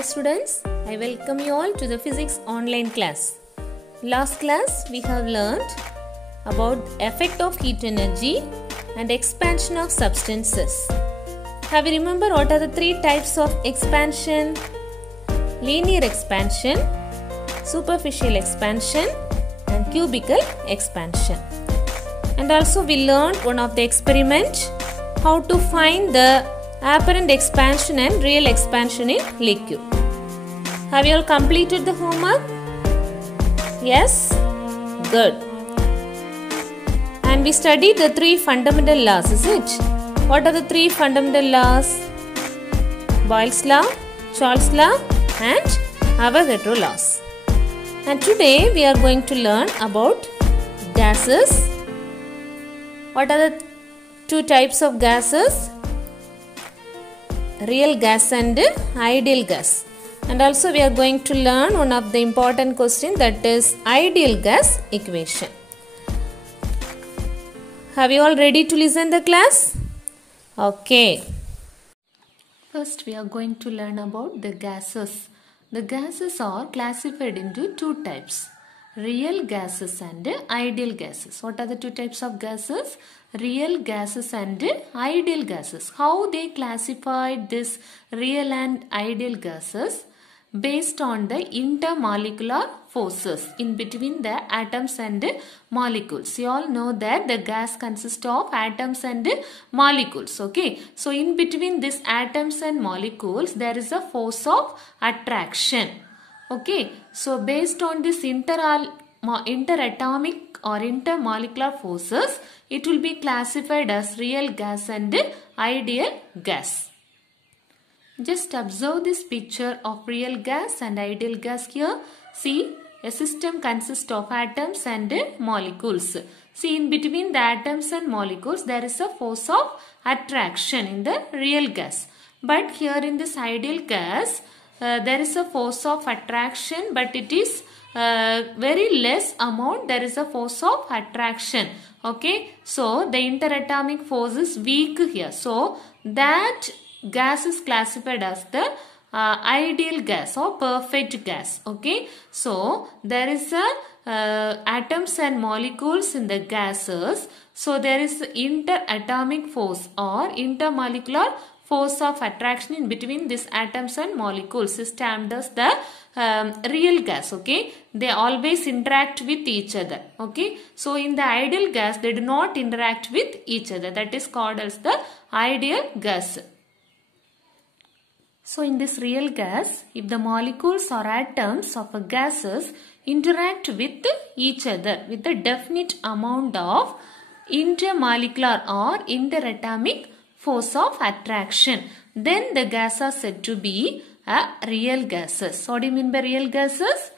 Hi students, I welcome you all to the physics online class. Last class we have learned about effect of heat energy and expansion of substances. Have you remember what are the three types of expansion? Linear expansion, superficial expansion and cubical expansion. And also we learned one of the experiment how to find the apparent expansion and real expansion in liquid. Have you all completed the homework? Yes? Good. And we studied the three fundamental laws, is it? What are the three fundamental laws? Boyle's law, Charles' law and Avogadro laws. And today we are going to learn about gases. What are the two types of gases? Real gas and ideal gas. And also we are going to learn one of the important question, that is ideal gas equation. Have you all ready to listen the class? Okay. First we are going to learn about the gases. The gases are classified into two types. Real gases and ideal gases. What are the two types of gases? Real gases and ideal gases. How they classified this real and ideal gases? Based on the intermolecular forces in between the atoms and molecules. You all know that the gas consists of atoms and molecules. Okay. So in between these atoms and molecules there is a force of attraction. Okay. So based on this interatomic or intermolecular forces, it will be classified as real gas and ideal gas. Just observe this picture of real gas and ideal gas here. See, a system consists of atoms and molecules. See, in between the atoms and molecules there is a force of attraction in the real gas. But here in this ideal gas, there is a force of attraction, but it is very less amount. There is a force of attraction. Okay, so the interatomic force is weak here. So that gas is classified as the ideal gas or perfect gas. Okay, so there is a atoms and molecules in the gases. So there is interatomic force or intermolecular force of attraction in between these atoms and molecules is termed as the real gas. Okay, they always interact with each other. Okay, so in the ideal gas they do not interact with each other. That is called as the ideal gas. So in this real gas, if the molecules or atoms of a gases interact with each other with a definite amount of intermolecular or interatomic force of attraction, then the gas are said to be a real gases. What do you mean by real gases?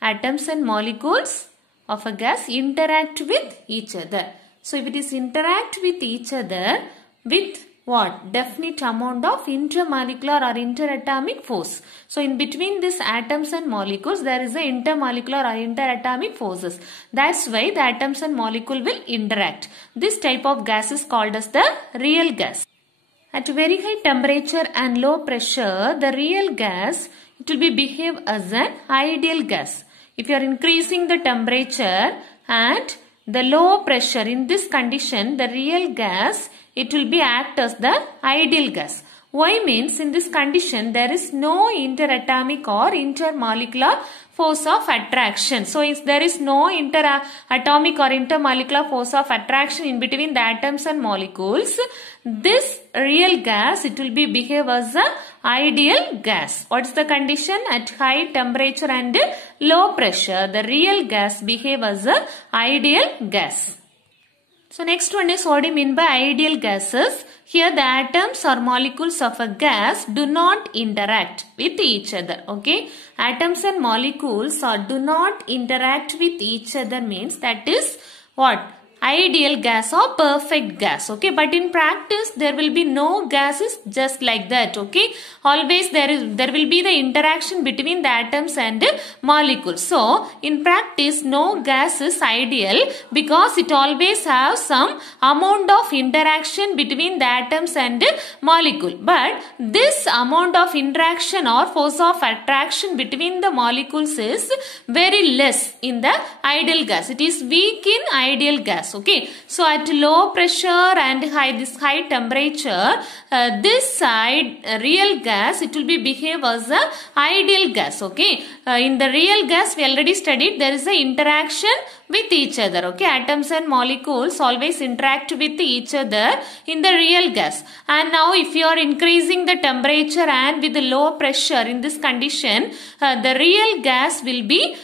Atoms and molecules of a gas interact with each other. So if it is interact with each other with what? Definite amount of intermolecular or interatomic force. So in between these atoms and molecules there is a intermolecular or interatomic forces. That's why the atoms and molecule will interact. This type of gas is called as the real gas. At very high temperature and low pressure, the real gas, it will be behave as an ideal gas. If you are increasing the temperature and the low pressure, in this condition the real gas, it will be act as the ideal gas. Why means in this condition there is no interatomic or intermolecular force of attraction. So if there is no interatomic or intermolecular force of attraction in between the atoms and molecules, this real gas, it will be behave as a ideal gas. What is the condition? At high temperature and low pressure, the real gas behave as a ideal gas. So next one is what do you mean by ideal gases? Here the atoms or molecules of a gas do not interact with each other. Okay, atoms and molecules do not interact with each other means that is what? ideal gas or perfect gas. Okay, but in practice there will be no gases just like that. Okay, always there will be the interaction between the atoms and molecules. So in practice no gas is ideal because it always has some amount of interaction between the atoms and molecule. But this amount of interaction or force of attraction between the molecules is very less in the ideal gas. It is weak in ideal gas. Okay, so at low pressure and high temperature, this real gas, it will be behave as a ideal gas. Okay, in the real gas we already studied there is a interaction with each other. Okay, atoms and molecules always interact with each other in the real gas. And now if you are increasing the temperature and with the low pressure, in this condition the real gas will be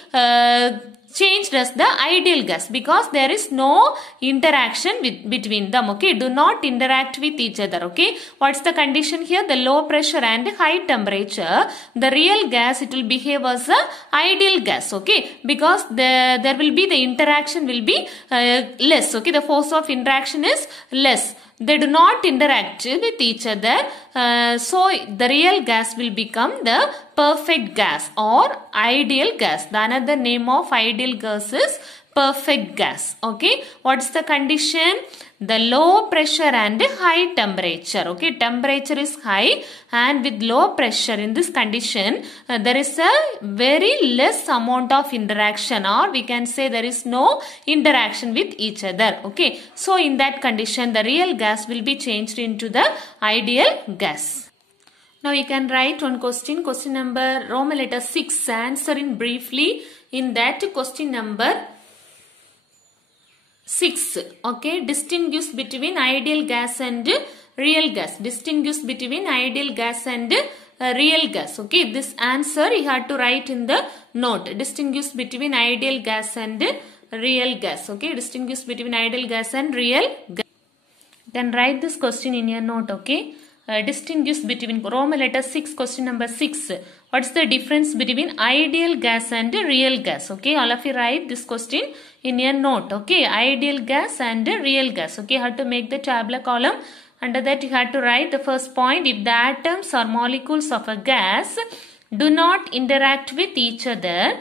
changed as the ideal gas because there is no interaction between them. Okay, do not interact with each other. Okay, what's the condition here? The low pressure and high temperature, the real gas, it will behave as a ideal gas. Okay, because there will be the interaction will be less. Okay, the force of interaction is less. They do not interact with each other. So the real gas will become the perfect gas or ideal gas. The another name of ideal gas is perfect gas. Okay, what's the condition? The low pressure and high temperature. Okay, temperature is high and with low pressure, in this condition there is a very less amount of interaction, or we can say there is no interaction with each other. Okay, so in that condition the real gas will be changed into the ideal gas. Now you can write one question number Roman letter 6, answer in briefly in that question number 6. Okay, distinguish between ideal gas and real gas. Distinguish between ideal gas and real gas. Okay, this answer you have to write in the note. Distinguish between ideal gas and real gas. Okay, distinguish between ideal gas and real gas. You can write this question in your note. Okay, distinguish between Roman letter 6, question number 6. What's the difference between ideal gas and real gas? Okay, all of you write this question in your note. Okay, ideal gas and real gas. Okay, you have to make the tabular column. Under that you have to write the first point. If the atoms or molecules of a gas do not interact with each other,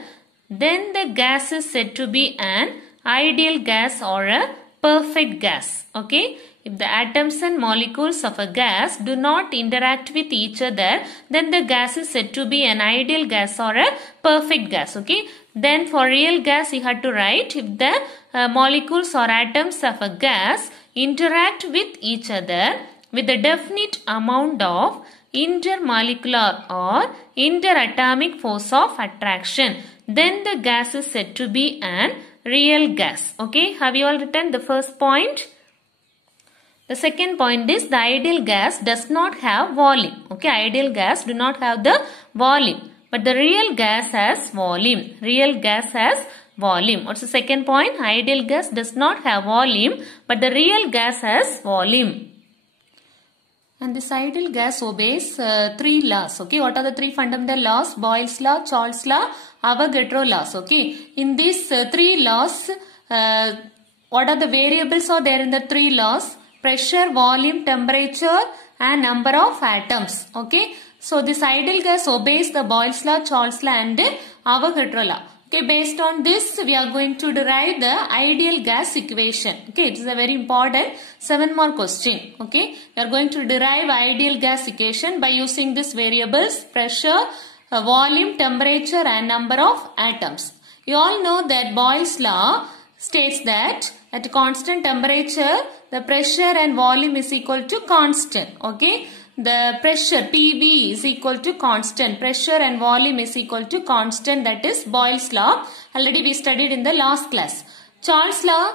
then the gas is said to be an ideal gas or a perfect gas. Okay, if the atoms and molecules of a gas do not interact with each other, then the gas is said to be an ideal gas or a perfect gas. Okay, then for real gas you have to write, if the molecules or atoms of a gas interact with each other with a definite amount of intermolecular or interatomic force of attraction, then the gas is said to be an real gas. Okay, have you all written the first point? The second point is the ideal gas does not have volume. Okay, ideal gas do not have the volume, but the real gas has volume. Real gas has volume. What's the second point? Ideal gas does not have volume, but the real gas has volume. And this ideal gas obeys 3 laws. Okay, what are the 3 fundamental laws? Boyle's law, Charles' law, Avogadro laws. Okay, in these 3 laws, what are the variables are there in the 3 laws? Pressure, volume, temperature and number of atoms. Okay, so this ideal gas obeys the Boyle's law, Charles' law and Avogadro law. Okay, based on this we are going to derive the ideal gas equation. Okay, it is a very important 7 mark question. Okay, we are going to derive ideal gas equation by using these variables: pressure, volume, temperature and number of atoms. You all know that Boyle's law states that at constant temperature the pressure and volume is equal to constant. Okay, the pressure PV is equal to constant. Pressure and volume is equal to constant. That is Boyle's law. Already we studied in the last class. Charles' law,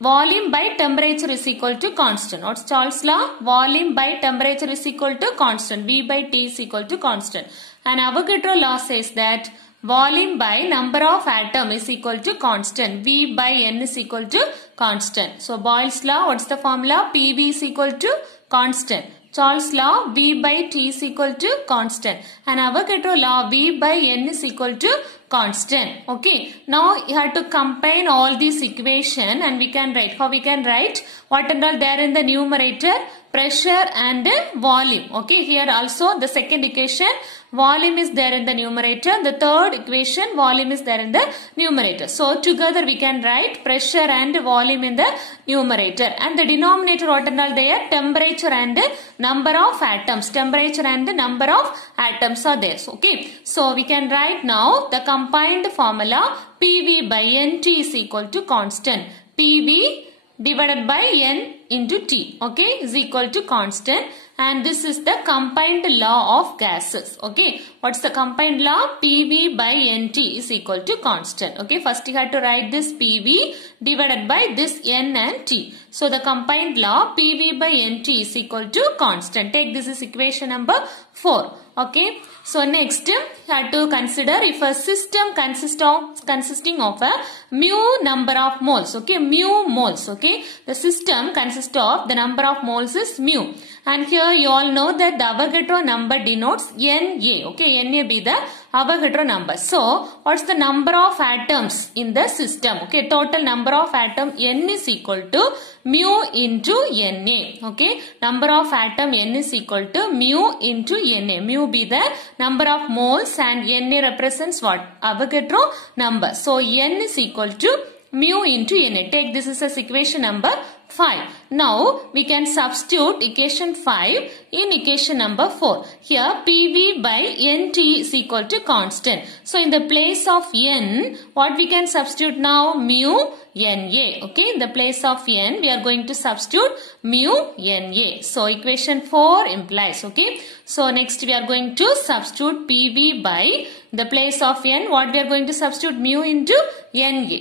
volume by temperature is equal to constant. What's Charles' law? Volume by temperature is equal to constant. V by T is equal to constant. And Avogadro law says that volume by number of atom is equal to constant. V by N is equal to constant. So Boyle's law, what's the formula? PV is equal to constant. Charles' law, V by T is equal to constant. And Avogadro law, V by N is equal to constant. Okay. Now you have to combine all these equation and we can write. How we can write? What and all there in the numerator? Pressure and volume. Okay. Here also the second equation, volume is there in the numerator. The third equation, volume is there in the numerator. So together we can write pressure and volume in the numerator. And the denominator, what and all there? Temperature and number of atoms. Temperature and number of atoms are there. Okay. So we can write now the combined formula PV by NT is equal to constant. PV divided by N into T. Okay. Is equal to constant. And this is the combined law of gases. Okay. What's the combined law? PV by NT is equal to constant. Okay. First you have to write this PV divided by this N and T. So the combined law PV by NT is equal to constant. Take this is equation number 4. Okay. So next you have to consider if a system consisting of a mu number of moles. Okay. Mu moles. Okay. The system consists of the number of moles is mu. And here you all know that the Avogadro number denotes Na. Okay, Na be the Avogadro number. So, what's the number of atoms in the system? Okay, total number of atoms N is equal to mu into Na. Okay, number of atom N is equal to mu into Na. Mu be the number of moles and Na represents what? Avogadro number. So, N is equal to mu into Na. Take this as equation number 5. Now we can substitute equation 5 in equation number 4. Here PV by NT is equal to constant. So in the place of N, what we can substitute now? Mu Na. Okay, in the place of N, we are going to substitute mu Na. So equation 4 implies. Okay, so next we are going to substitute PV by the place of N. What we are going to substitute? Mu into Na.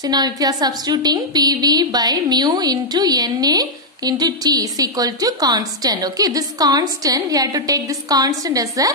So now if you are substituting PV by mu into Na into T is equal to constant. Okay, this constant, we have to take this constant as a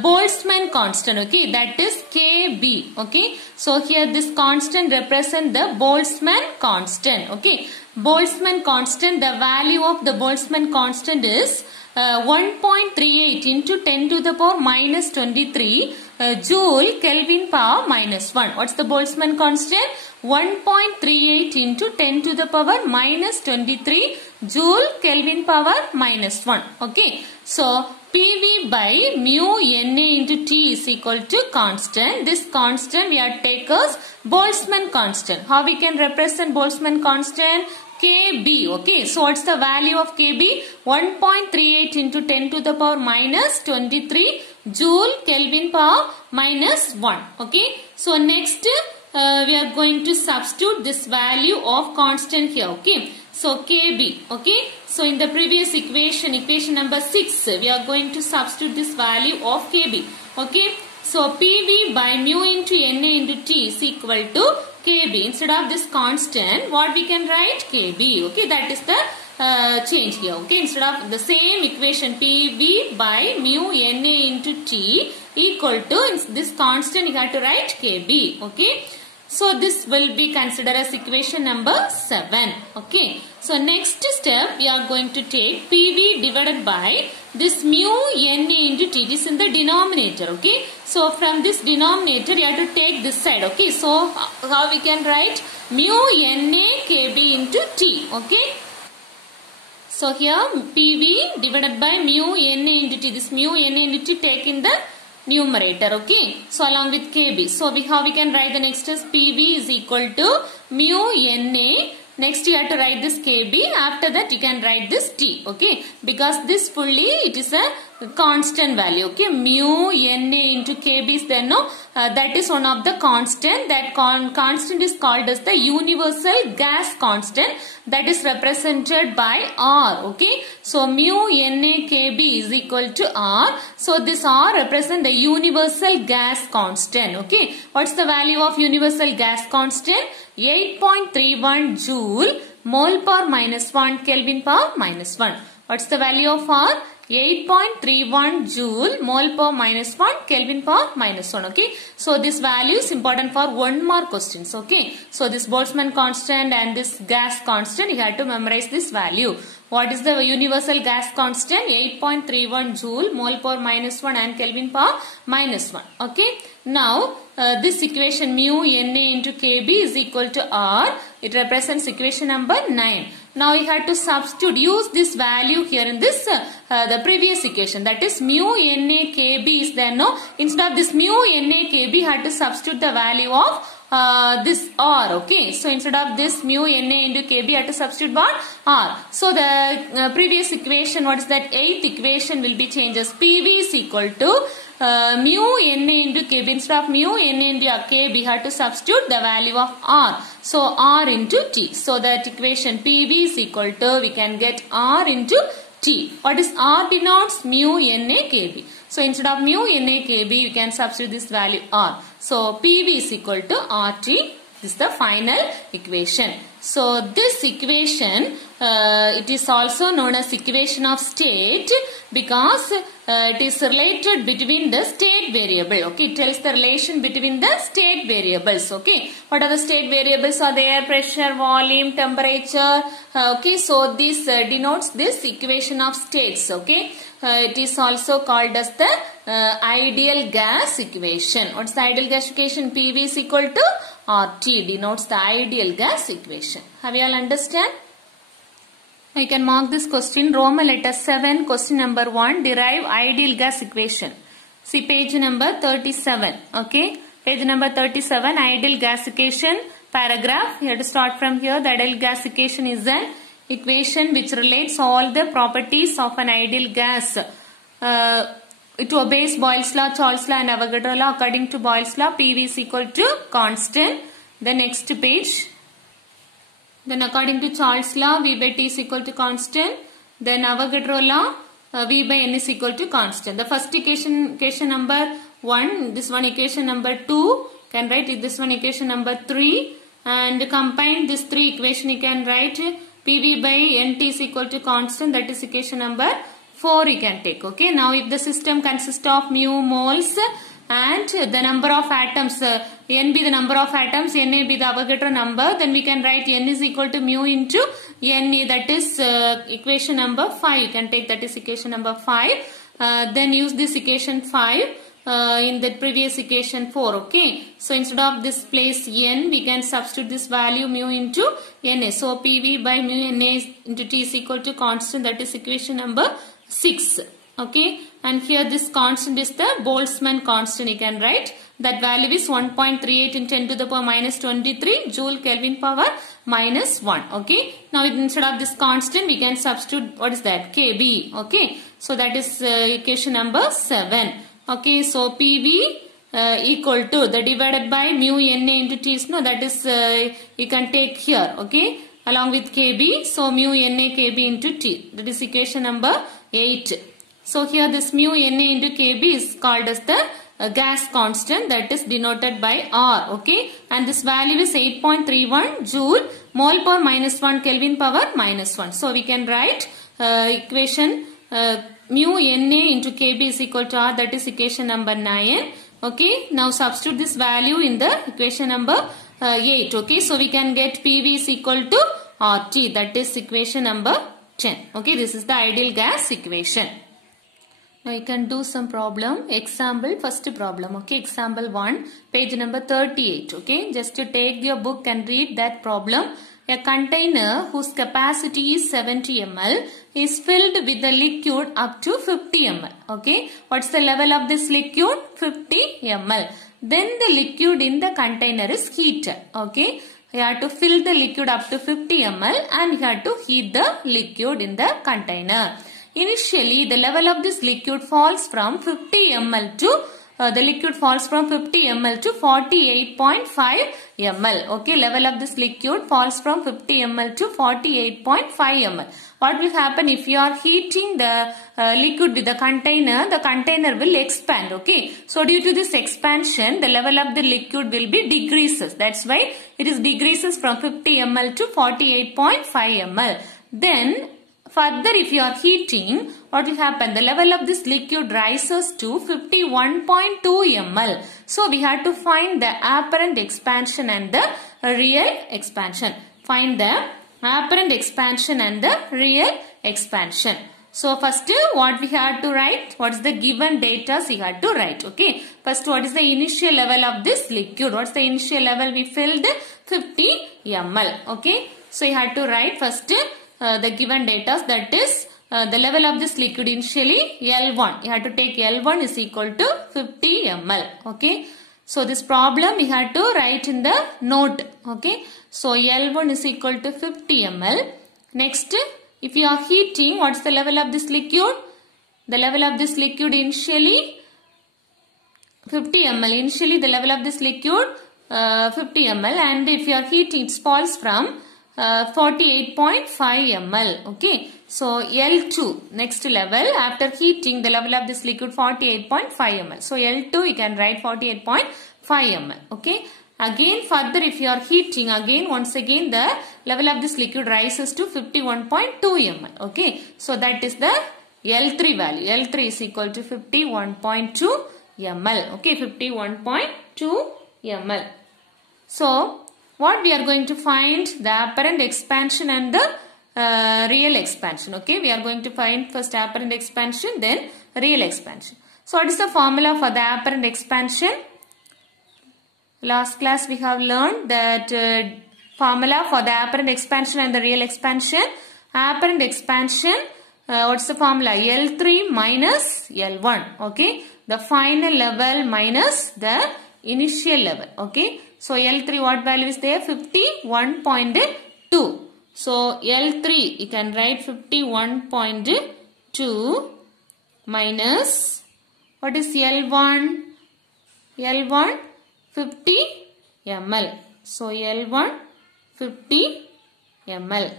Boltzmann constant. Okay, that is Kb. Okay, so here this constant represents the Boltzmann constant. Okay, Boltzmann constant, the value of the Boltzmann constant is 1.38 into 10 to the power minus 23 Joule Kelvin power minus 1. What's the Boltzmann constant? 1.38 into 10 to the power minus 23 Joule Kelvin power minus 1. Okay. So, PV by mu Na into T is equal to constant. This constant we have taken as Boltzmann constant. How we can represent Boltzmann constant? Kb. Okay. So, what's the value of Kb? 1.38 into 10 to the power minus 23 Joule Kelvin power minus 1. Okay. So, next we are going to substitute this value of constant here. Okay. So, Kb. Okay. So, in the previous equation, equation number 6, we are going to substitute this value of Kb. Okay. So, PV by mu into Na into T is equal to Kb. Instead of this constant, what we can write? Kb. Okay. That is the change here. Okay. Instead of the same equation, PV by mu Na into T equal to this constant, you have to write Kb. Okay. So, this will be considered as equation number 7. Okay. So, next step, we are going to take PV divided by this mu Na into T. This is in the denominator. Okay. So, from this denominator, you have to take this side. Okay. So, how we can write? Mu Na Kb into T. Okay. So, here PV divided by mu Na into T. This mu Na into T take in the numerator. Okay. So, along with Kb. So, how we can write the next is PV is equal to mu Na. Next, you have to write this Kb. After that, you can write this T. Okay. Because this fully, it is a constant value. Okay. Mu Na into Kb is there. No. That is one of the constant. That constant is called as the universal gas constant. That is represented by R. Okay. So, mu Na Kb is equal to R. So, this R represents the universal gas constant. Okay. What's the value of universal gas constant? 8.31 Joule mole power minus 1 Kelvin power minus 1. What's the value of R? 8.31 joule mole per minus 1 Kelvin per minus 1. Okay. So this value is important for 1 mark questions. Okay. So this Boltzmann constant and this gas constant, you have to memorize this value. What is the universal gas constant? 8.31 joule mole per minus 1 and Kelvin per minus 1. Okay. Now this equation mu Na into Kb is equal to R. It represents equation number 9. Now you have to substitute, use this value here in this the previous equation, that is mu Na Kb is there. No, instead of this mu Na Kb, you have to substitute the value of this R. Okay, so instead of this mu Na into Kb, you have to substitute what? R. So the previous equation, what is that? 8th equation will be changed as PV is equal to mu Na into Kb. Instead of mu Na into Kb, we have to substitute the value of R. So R into T. So that equation PV is equal to, we can get R into T. What is R denotes? Mu Na Kb. So instead of mu Na Kb, we can substitute this value R. So PV is equal to RT. This is the final equation. So this equation, it is also known as equation of state because it is related between the state variable. Okay, it tells the relation between the state variables. Okay, what are the state variables? Are there pressure, volume, temperature? Okay, so this denotes this equation of states. Okay, it is also called as the ideal gas equation. What's the ideal gas equation? PV is equal to RT, denotes the ideal gas equation. Have you all understand? You can mark this question. Roman letter 7, question number 1. Derive ideal gas equation. See page number 37. Okay. Page number 37, ideal gas equation. Paragraph. You have to start from here. The ideal gas equation is an equation which relates all the properties of an ideal gas. It obeys Boyle's law, Charles law and Avogadro law. According to Boyle's law, PV is equal to constant. The next page. Then according to Charles law, V by T is equal to constant. Then Avogadro law, V by N is equal to constant. The first equation number 1, this one equation number 2, can write this one equation number 3. And combine this 3 equation, you can write PV by NT is equal to constant, that is equation number 4 you can take. Okay, now if the system consists of mu moles and the number of atoms, N be the number of atoms, Na be the Avogadro number, then we can write N is equal to mu into Na, that is equation number 5. You can take, that is equation number 5. Then use this equation 5 in the previous equation 4. Okay, so instead of this place N, we can substitute this value mu into Na. So PV by mu Na into T is equal to constant, that is equation number 6. Okay, and here this constant is the Boltzmann constant. You can write that value is 1.38 in 10 to the power minus 23 joule Kelvin power minus 1. Okay, now instead of this constant, we can substitute, what is that? Kb. Okay, so that is equation number 7. Okay, so PV equal to the divided by mu Na into T. No, that is you can take here. Okay, along with Kb. So mu Na Kb into T. That is equation number 8. So here this mu Na into Kb is called as the gas constant, that is denoted by R. Okay, and this value is 8.31 joule mole per minus 1 Kelvin power minus 1. So we can write equation mu Na into Kb is equal to R, that is equation number 9. Okay, now substitute this value in the equation number 8. Okay, so we can get PV is equal to RT, that is equation number 10. Okay, this is the ideal gas equation. Now you can do some problem. Example, first problem. Okay, example 1, page number 38. Okay, just to take your book and read that problem. A container whose capacity is 70 ml is filled with the liquid up to 50 ml. Okay, what's the level of this liquid? 50 ml. Then the liquid in the container is heated. Okay, you have to fill the liquid up to 50 ml and you have to heat the liquid in the container. Initially, the level of this liquid falls from 50 ml to 50 ml to 48.5 ml. Okay, level of this liquid falls from 50 ml to 48.5 ml. What will happen if you are heating the liquid with the container will expand. Okay, so due to this expansion, the level of the liquid will be decreases. That's why it is decreases from 50 ml to 48.5 ml. Then further, if you are heating, what will happen? The level of this liquid rises to 51.2 ml. So we have to find the apparent expansion and the real expansion. Find the apparent expansion and the real expansion. So first what we have to write? What is the given data we have to write? Okay. First what is the initial level of this liquid? What's the initial level we filled? 50 ml. Okay. So you have to write first the given data, that is the level of this liquid initially L1. You have to take L1 is equal to 50 ml. Okay. So this problem we have to write in the note. Okay. So L1 is equal to 50 ml. Next, if you are heating, what's the level of this liquid? The level of this liquid initially 50 ml. Initially the level of this liquid 50 ml, and if you are heating, it falls from 48.5 ml. Okay. So L2, next level, after heating the level of this liquid 48.5 ml. So L2 you can write 48.5 ml. Okay. Again further if you are heating, again once again the level of this liquid rises to 51.2 ml. Okay. So that is the L3 value. L3 is equal to 51.2 ml. Okay. 51.2 ml. So what we are going to find? The apparent expansion and the real expansion. Okay. We are going to find first apparent expansion, then real expansion. So what is the formula for the apparent expansion? Last class we have learned that formula for the apparent expansion and the real expansion. Apparent expansion, what's the formula? L3 minus L1. Okay. The final level minus the initial level. Okay. So L3 what value is there? 51.2. So L3 you can write 51.2 minus what is L1? L1 50 ml. So L1 50 ml.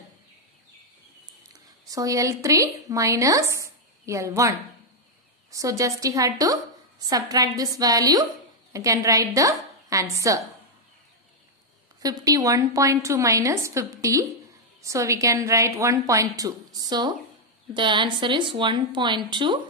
So L3 minus L1. So just you have to subtract this value. I can write the answer. 51.2 minus 50. So we can write 1.2. So the answer is 1.2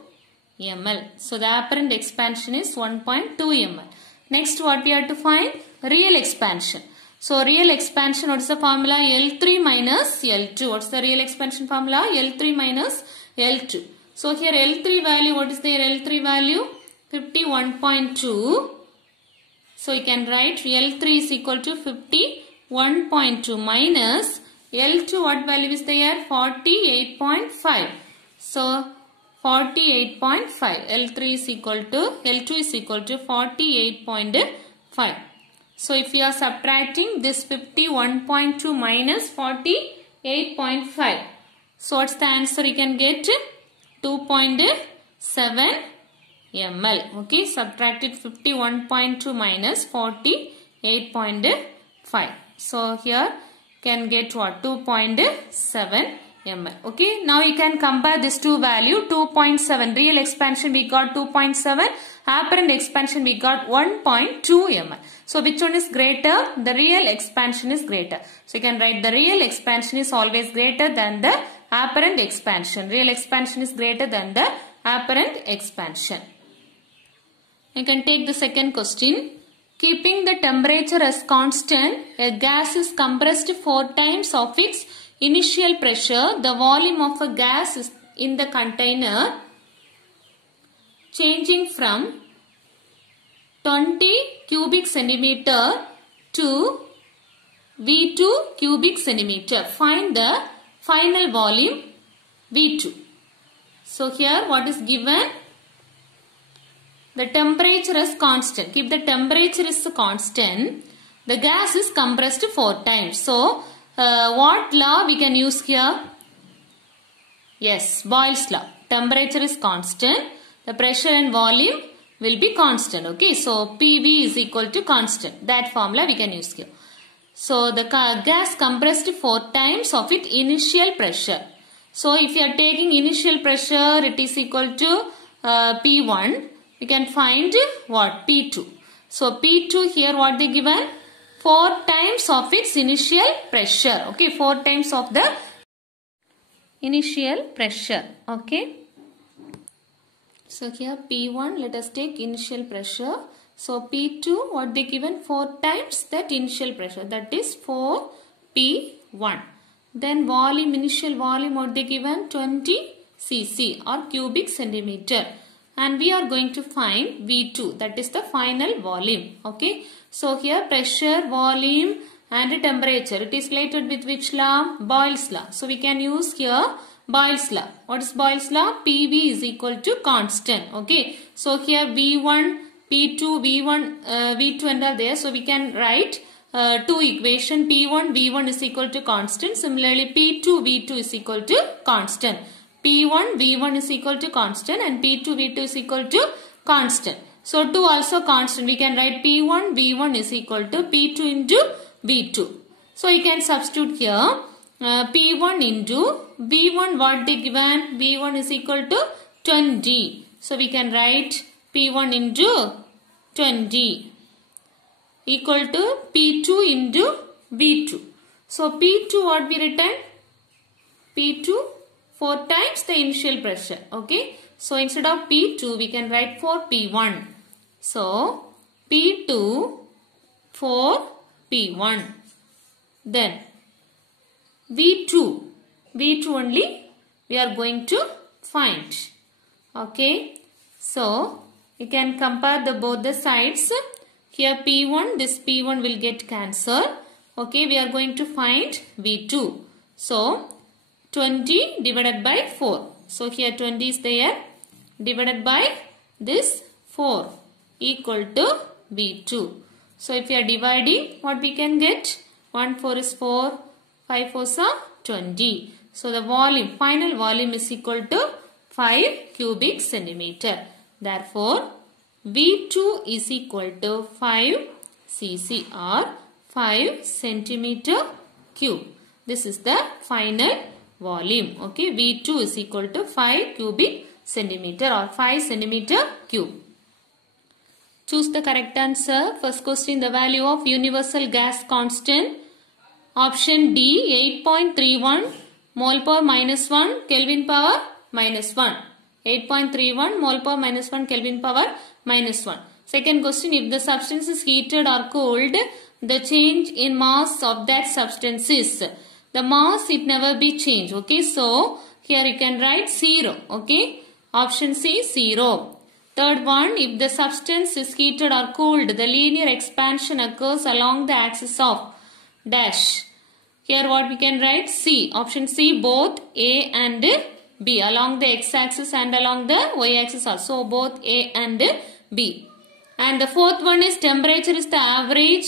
ml. So the apparent expansion is 1.2 ml. Next what we have to find? Real expansion. So real expansion, what is the formula? L3 minus L2. What's the real expansion formula? L3 minus L2. So here L3 value, what is their L3 value? 51.2. So you can write L3 is equal to 51.2 minus L2, what value is there? 48.5. So 48.5. L2 is equal to 48.5. So if you are subtracting this 51.2 minus 48.5. So what's the answer you can get? 2.7 ml. Okay, subtracted 51.2 minus 48.5. So here can get what? 2.7 ml. Okay, now you can compare this two value. 2.7 real expansion we got 2.7, apparent expansion we got 1.2 ml. So which one is greater? The real expansion is greater. So you can write the real expansion is always greater than the apparent expansion. Real expansion is greater than the apparent expansion. You can take the second question. Keeping the temperature as constant, a gas is compressed 4 times of its initial pressure. The volume of a gas is in the container changing from 20 cubic centimeter to V2 cubic centimeter. Find the final volume V2. So here what is given? The temperature is constant. Keep the temperature is constant. The gas is compressed 4 times. So what law we can use here? Yes, Boyle's law. Temperature is constant. The pressure and volume will be constant. Okay, so PV is equal to constant. That formula we can use here. So the gas compressed 4 times of its initial pressure. So if you are taking initial pressure, it is equal to P1. We can find what? P2. So P2 here what they given? 4 times of its initial pressure. Okay, 4 times of the initial pressure. Okay. So here P1, let us take initial pressure. So P2, what they given? 4 times that initial pressure, that is 4 P1. Then volume, initial volume, what they given? 20 cc or cubic centimeter. And we are going to find V2, that is the final volume. Okay. So here pressure, volume and temperature, it is related with which law? Boyle's law. So we can use here Boyle's law. What is Boyle's law? PV is equal to constant. Okay. So here V1, P2, V1, V2 and are there. So we can write two equation. P1, V1 is equal to constant. Similarly, P2, V2 is equal to constant. P1, V1 is equal to constant and P2, V2 is equal to constant. So 2 also constant. We can write P1, V1 is equal to P2 into V2. So you can substitute here P1 into V1, what they given? V1 is equal to 20. So we can write P1 into 20 equal to P2 into V2. So P2 what we written? P2 4 times the initial pressure. Okay. So instead of P2 we can write 4 P1. So P2 4 P1. Then V2. V2 only we are going to find. Okay. So you can compare both the sides. Here P1, this P1 will get cancelled. Okay. We are going to find V2. So 20 divided by 4. So here 20 is there. Divided by this 4 equal to V2. So if you are dividing, what we can get? 1 4 is 4, 5 4s are 20. So the volume, final volume is equal to 5 cubic centimeter. Therefore, V2 is equal to 5 cc or 5 centimeter cube. This is the final volume. Okay, V2 is equal to 5 cubic centimeter or 5 centimeter cube. Choose the correct answer. First question, the value of universal gas constant. Option D, 8.31 mole power minus 1 Kelvin power minus 1. 8.31 mole power minus 1 Kelvin power minus 1. Second question, if the substance is heated or cooled, the change in mass of that substance is. The mass, it never be changed. Okay, so here you can write 0. Okay, option C, 0. Third one, if the substance is heated or cooled, the linear expansion occurs along the axis of dash. Here what we can write? C. Option C, both A and B. Along the x-axis and along the y-axis also. Both A and B. And the fourth one is temperature is the average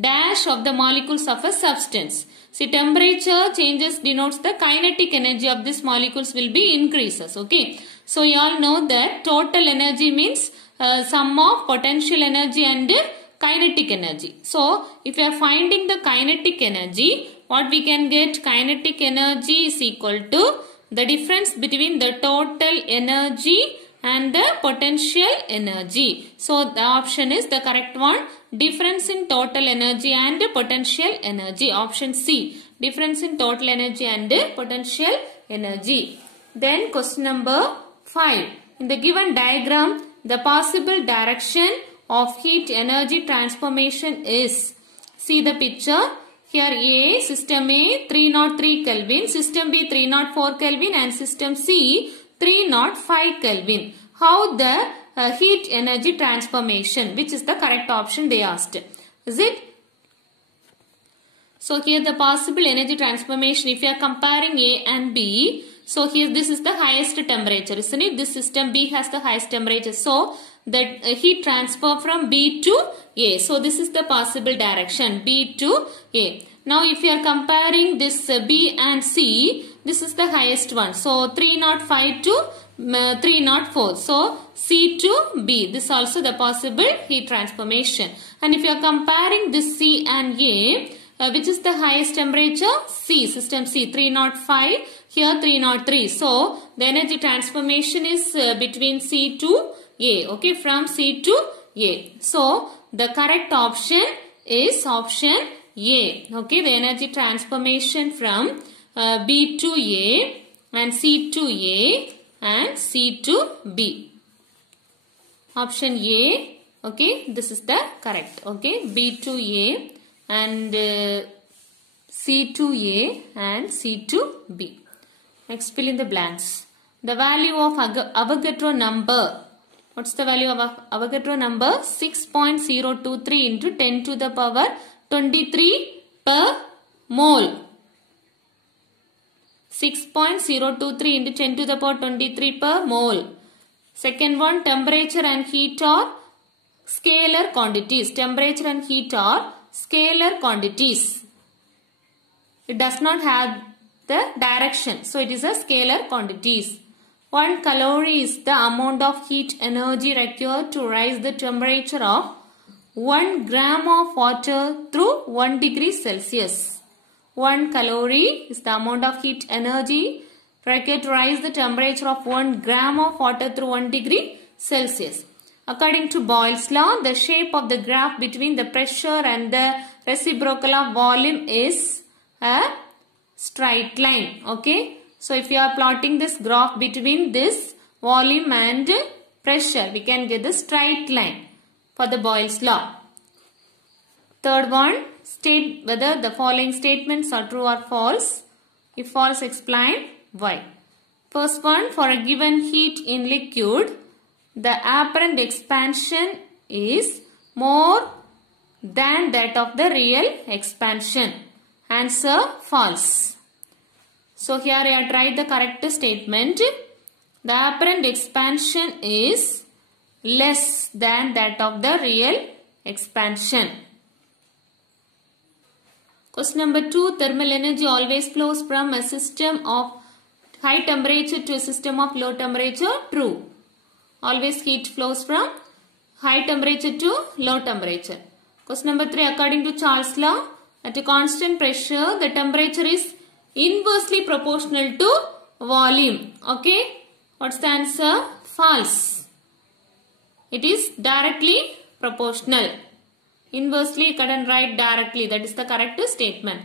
dash of the molecules of a substance. See, temperature changes denotes the kinetic energy of these molecules will be increases. Okay. So you all know that total energy means sum of potential energy and kinetic energy. So if you are finding the kinetic energy, what we can get? Kinetic energy is equal to the difference between the total energy and the potential energy. So the option is the correct one. Difference in total energy and potential energy. Option C. Difference in total energy and potential energy. Then question number 5. In the given diagram, the possible direction of heat energy transformation is. See the picture. Here A, system A 303 Kelvin, system B 304 Kelvin and system C 305 Kelvin. How the heat energy transformation, which is the correct option they asked. Is it? So here the possible energy transformation, if you are comparing A and B, so here this is the highest temperature, isn't it? This system B has the highest temperature. So the heat transfer from B to A. So this is the possible direction, B to A. Now if you are comparing this B and C, this is the highest one. So 305 to 304. So C to B. This is also the possible heat transformation. And if you are comparing this C and A, which is the highest temperature? C, system C, 305. Here 303. So the energy transformation is between C to A. Okay, from C to A. So the correct option is option A. Okay, the energy transformation from B to A and C to A and C to B. Option A. Okay, this is the correct. Okay, B to A and C to A and C to B. Next, fill in the blanks. The value of Avogadro number. What's the value of Avogadro number? 6.023 into 10 to the power 23 per mole. 6.023 into 10 to the power 23 per mole. Second one, temperature and heat are scalar quantities. Temperature and heat are scalar quantities. It does not have the direction. So it is a scalar quantities. 1 calorie is the amount of heat energy required to rise the temperature of 1 gram of water through 1 degree Celsius. 1 calorie is the amount of heat energy required to rise the temperature of 1 gram of water through 1 degree Celsius. According to Boyle's law, the shape of the graph between the pressure and the reciprocal of volume is a straight line. Okay. So if you are plotting this graph between this volume and pressure, we can get the straight line for the Boyle's law. Third one, state whether the following statements are true or false. If false, explain why. First one, for a given heat in liquid, the apparent expansion is more than that of the real expansion. Answer, false. So here I have tried the correct statement. The apparent expansion is less than that of the real expansion. Question number 2. Thermal energy always flows from a system of high temperature to a system of low temperature. True. Always heat flows from high temperature to low temperature. Question number 3. According to Charles' law, at a constant pressure, the temperature is inversely proportional to volume. Okay. What's the answer? False. It is directly proportional. Inversely, you couldn't write directly. That is the correct statement.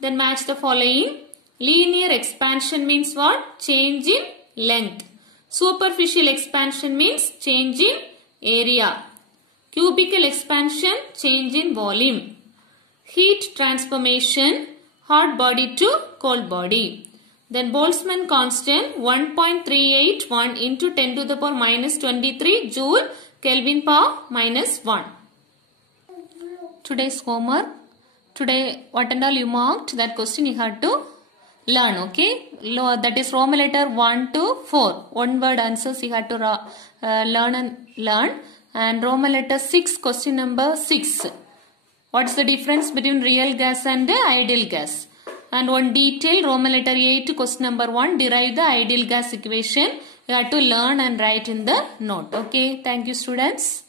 Then match the following. Linear expansion means what? Change in length. Superficial expansion means change in area. Cubical expansion, change in volume. Heat transformation, hot body to cold body. Then Boltzmann constant 1.381 into 10 to the power minus 23 joule Kelvin per minus 1. Today's homework. Today what and all you marked, that question you have to learn. Okay. That is Roman letter 1 to 4. One word answers you have to learn. And Roman letter 6, question number 6. What is the difference between real gas and ideal gas? And one detail, Roman letter 8, question number 1, derive the ideal gas equation. You have to learn and write in the note. Okay. Thank you, students.